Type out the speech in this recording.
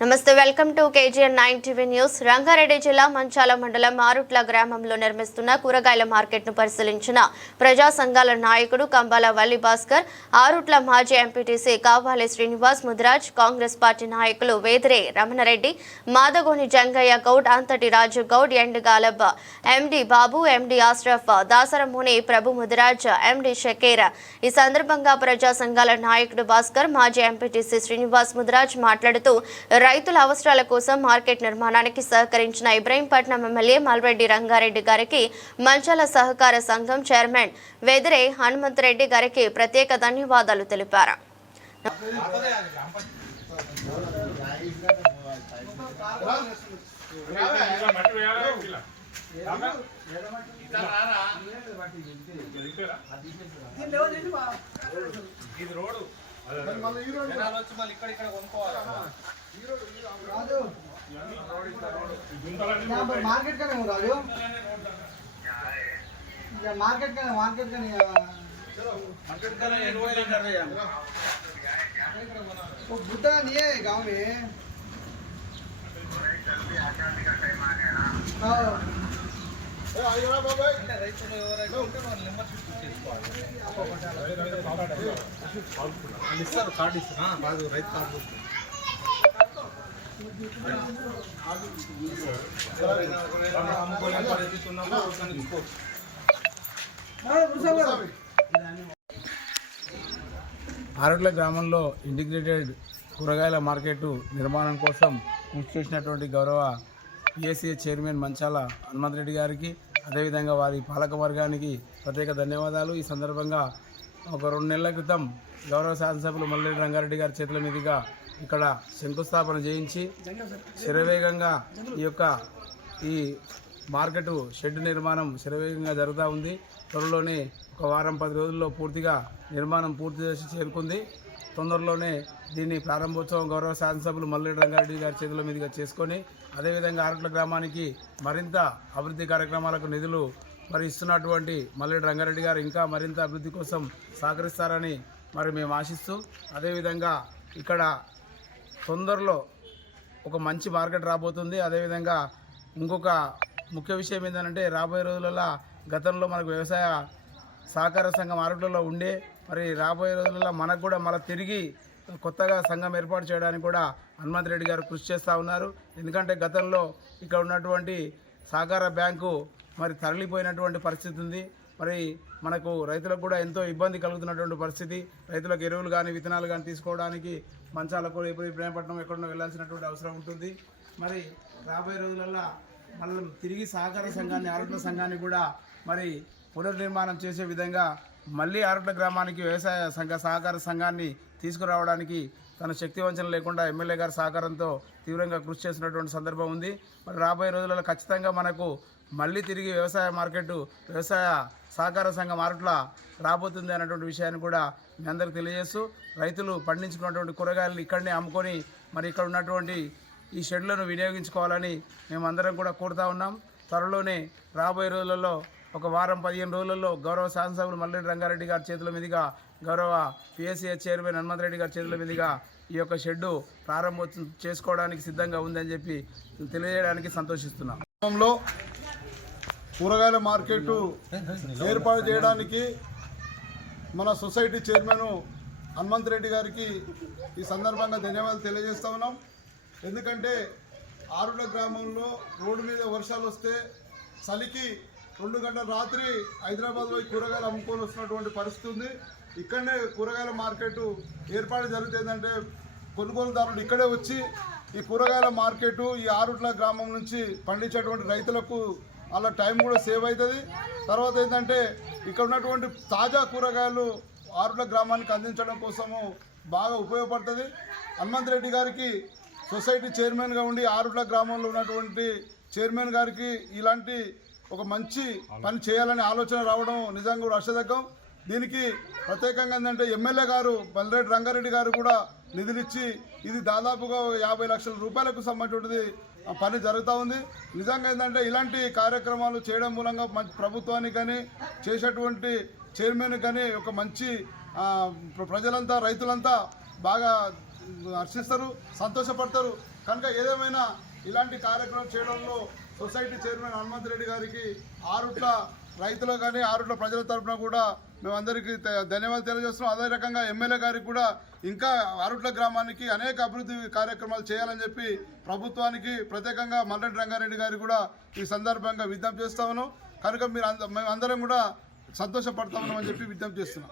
నమస్తే welcome to KGN nine TV news. Rangareddy జిల్లా మంచాల మండలం మారుట్ల గ్రామంలో నిర్మిస్తున్న కూరగాయల మార్కెట్ను పరిశీలించిన ప్రజా సంఘాల నాయకుడు కంబాల వల్లి భాస్కర్ ఆరుట్ల మాజీ ఎంపీటీసీ కావాలి శ్రీనివాస్ ముదిరాజ్ కాంగ్రెస్ పార్టీ నాయకులు వేదిరే Ramanareddy Madagoni Jangaiah Goud Anthati Raju Goud and Galabba MD Babu MD Ashraf Dasaramuni Prabhu Mudiraj MD Shakir. ఈ సందర్భంగా ప్రజా సంఘాల నాయకుడు భాస్కర్ మాజీ ఎంపీటీసీ శ్రీనివాస్ ముదిరాజ్ మాట్లాడుతూ రైతుల అవసరాల కోసం మార్కెట్ నిర్మాణానికి సహకరించిన ఇబ్రహీంపట్నం ఎమ్మెల్యే మల్రెడ్డి రంగారెడ్డి గారికి మంచాల సహకార సంఘం చైర్మన్ వెదిరే హనుమంత్ రెడ్డి గారికి ప్రత్యేక ధన్యవాదాలు తెలిపారు. ఇది రోడ్డు. మళ్ళీ ఇక్కడ ఇక్కడ కొనుక్కోవాలి. మార్కెట్ కానీ రాజు ఇక మార్కెట్ కానీ మార్కెట్ కానీ बुद्ध नहीं है गांव में हाँ అంటే రైతులు ఎవరైతే ఉంటే వాళ్ళు మెంబర్షిప్ చేసుకోవాలి వాళ్ళు ఇస్తారు కార్డు ఇస్తారు బాగా రైతు కార్డు ఆరట్ల గ్రామంలో ఇంటిగ్రేటెడ్ కూరగాయల మార్కెట్ నిర్మాణం కోసం కృషి చేసినటువంటి గౌరవ పిఎస్సీ చైర్మన్ మంచాల హనుమంత్ రెడ్డి గారికి అదేవిధంగా వారి పాలక వర్గానికి ప్రత్యేక ధన్యవాదాలు. ఈ సందర్భంగా ఒక రెండు నెలల క్రితం గౌరవ శాసనసభ్యులు మల్లెడ్డి రంగారెడ్డి గారి చేతుల మీదుగా ఇక్కడ శంకుస్థాపన చేయించి శరవేగంగా ఈ యొక్క ఈ మార్కెట్ షెడ్ నిర్మాణం శరవేగంగా జరుగుతూ ఉంది. త్వరలోనే ఒక వారం పది రోజుల్లో పూర్తిగా నిర్మాణం పూర్తి చేసి చేరుకుంది. తొందరలోనే దీన్ని ప్రారంభోత్సవం గౌరవ శాసనసభ్యులు మల్లెడ్డి రంగారెడ్డి గారి చేతుల మీదుగా చేసుకొని అదేవిధంగా ఆరట్ల గ్రామానికి మరింత అభివృద్ధి కార్యక్రమాలకు నిధులు మరి ఇస్తున్నటువంటి మల్లెడ్డి రంగారెడ్డి గారు ఇంకా మరింత అభివృద్ధి కోసం సహకరిస్తారని మరి మేము ఆశిస్తూ అదేవిధంగా ఇక్కడ తొందరలో ఒక మంచి మార్కెట్ రాబోతుంది. అదేవిధంగా ఇంకొక ముఖ్య విషయం ఏంటంటే రాబోయే రోజులలో గతంలో మనకు వ్యవసాయ సహకార సంఘం ఆరోగ్యంలో ఉండే మరి రాబోయే రోజులలో మనకు కూడా మళ్ళీ తిరిగి కొత్తగా సంఘం ఏర్పాటు చేయడానికి కూడా హనుమంత్ రెడ్డి గారు కృషి చేస్తూ ఉన్నారు. ఎందుకంటే గతంలో ఇక్కడ ఉన్నటువంటి సహకార బ్యాంకు మరి తరలిపోయినటువంటి పరిస్థితి ఉంది. మరి మనకు రైతులకు కూడా ఎంతో ఇబ్బంది కలుగుతున్నటువంటి పరిస్థితి. రైతులకు ఎరువులు కానీ విత్తనాలు కానీ తీసుకోవడానికి మంచాలకు ఇప్పుడు ప్రేమపట్నం ఎక్కడో వెళ్ళాల్సినటువంటి అవసరం ఉంటుంది. మరి రాబోయే రోజులలో మళ్ళీ తిరిగి సహకార సంఘాన్ని ఆరోగ్య సంఘాన్ని కూడా మరి పునర్నిర్మాణం చేసే విధంగా మళ్ళీ ఆరోగ్య గ్రామానికి వ్యవసాయ సంఘ సహకార సంఘాన్ని తీసుకురావడానికి తన శక్తి వంచన లేకుండా ఎమ్మెల్యే గారి సహకారంతో తీవ్రంగా కృషి చేసినటువంటి సందర్భం ఉంది. మరి రాబోయే రోజులలో ఖచ్చితంగా మనకు మళ్ళీ తిరిగి వ్యవసాయ మార్కెట్ వ్యవసాయ సహకార సంఘం మార్కెట్ల రాబోతుంది అన్నటువంటి విషయాన్ని కూడా మీ అందరికి తెలియజేస్తూ రైతులు పండించుకున్నటువంటి కూరగాయలను ఇక్కడనే అమ్ముకొని మరి ఇక్కడ ఉన్నటువంటి ఈ షెడ్లను వినియోగించుకోవాలని మేమందరం కూడా కోరుతా ఉన్నాం. త్వరలోనే రాబోయే రోజులలో ఒక వారం పదిహేను రోజులలో గౌరవ శాసనసభ్యులు మల్లెడ్డి రంగారెడ్డి గారి చేతుల మీదుగా గౌరవ పిఎస్సిఎస్ చైర్మన్ హనుమంత్ రెడ్డి గారి చేతుల మీదుగా ఈ యొక్క షెడ్డు ప్రారంభోత్సవం చేసుకోవడానికి సిద్ధంగా ఉందని చెప్పి తెలియజేయడానికి సంతోషిస్తున్నాం. కూరగాయల మార్కెట్ ఏర్పాటు చేయడానికి మన సొసైటీ చైర్మన్ హనుమంత్ రెడ్డి గారికి ఈ సందర్భంగా ధన్యవాదాలు తెలియజేస్తా ఉన్నాం. ఎందుకంటే ఆరుల గ్రామంలో రోడ్డు మీద వర్షాలు వస్తే చలికి రెండు గంటల రాత్రి హైదరాబాద్ పోయి కూరగాయలు అమ్ముకొని వస్తున్నటువంటి పరిస్థితి ఉంది. ఇక్కడనే కూరగాయల మార్కెట్ ఏర్పాటు జరుగుతుందంటే కొనుగోలుదారులు ఇక్కడే వచ్చి ఈ కూరగాయల మార్కెట్ ఈ ఆరుట్ల గ్రామం నుంచి పండించేటువంటి రైతులకు అలా టైం కూడా సేవ్ అవుతుంది. తర్వాత ఏంటంటే ఇక్కడ ఉన్నటువంటి తాజా కూరగాయలు ఆరుట్ల గ్రామానికి అందించడం కోసము బాగా ఉపయోగపడుతుంది. హనుమంత్ రెడ్డి గారికి సొసైటీ చైర్మన్గా ఉండి ఆరుట్ల గ్రామంలో ఉన్నటువంటి చైర్మన్ గారికి ఇలాంటి ఒక మంచి పని చేయాలనే ఆలోచన రావడం నిజంగా కూడా దీనికి ప్రత్యేకంగా ఏంటంటే ఎమ్మెల్యే గారు బల్రెడ్డి రంగారెడ్డి గారు కూడా నిధులిచ్చి ఇది దాదాపుగా యాభై లక్షల రూపాయలకు సంబంధించినది పని జరుగుతూ ఉంది. నిజంగా ఏంటంటే ఇలాంటి కార్యక్రమాలు చేయడం మూలంగా మంచి ప్రభుత్వానికి కానీ చేసేటువంటి చైర్మన్ కానీ ఒక మంచి ప్రజలంతా రైతులంతా బాగా హర్షిస్తారు సంతోషపడతారు. కనుక ఏదేమైనా ఇలాంటి కార్యక్రమం చేయడంలో సొసైటీ చైర్మన్ హనుమంత్ రెడ్డి గారికి ఆరుట్ల రైతులు కానీ ఆరుట్ల ప్రజల తరఫున కూడా మేమందరికీ ధన్యవాదాలు తెలియజేస్తున్నాం. అదే రకంగా ఎమ్మెల్యే గారికి కూడా ఇంకా ఆరుట్ల గ్రామానికి అనేక అభివృద్ధి కార్యక్రమాలు చేయాలని చెప్పి ప్రభుత్వానికి ప్రత్యేకంగా మల్లెడ్డి రంగారెడ్డి గారికి కూడా ఈ సందర్భంగా విజ్ఞప్తి చేస్తాను కనుక మీరు మేము అందరం కూడా సంతోషపడతామని చెప్పి విజ్ఞప్తి చేస్తున్నాం.